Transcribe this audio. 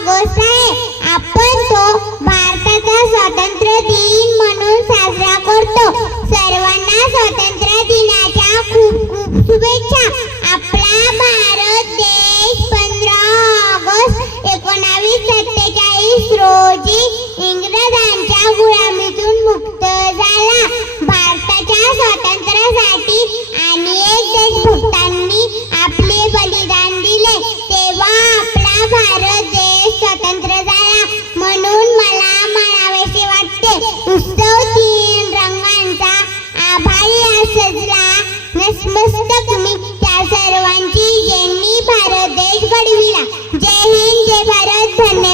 August आहे. आपण तो भारताचा स्वातंत्र्य दिन म्हणून साजरा करतो. सर्वांना स्वातंत्र्य दिनाच्या खूप खूप शुभेच्छा. आपला भारत देश 15 ऑगस्ट 1947 रोजी इंग्रजांच्या गुलामीतून मुक्त झाला. भारताच्या स्वातंत्र्यासाठी अनेक देशभक्तांनी आपले बलिदान दिले. तेव्हा आपला भारत देश स्वतंत्र झाला म्हणून मला म्हणावेसे वाटते, उत्सव तीन रंगांचा आभाळी सजला नतमस्तक मी त्या सर्वांची ज्यांनी भारत देश घडविला. जय हिंद, जय भारत. धन्यवाद.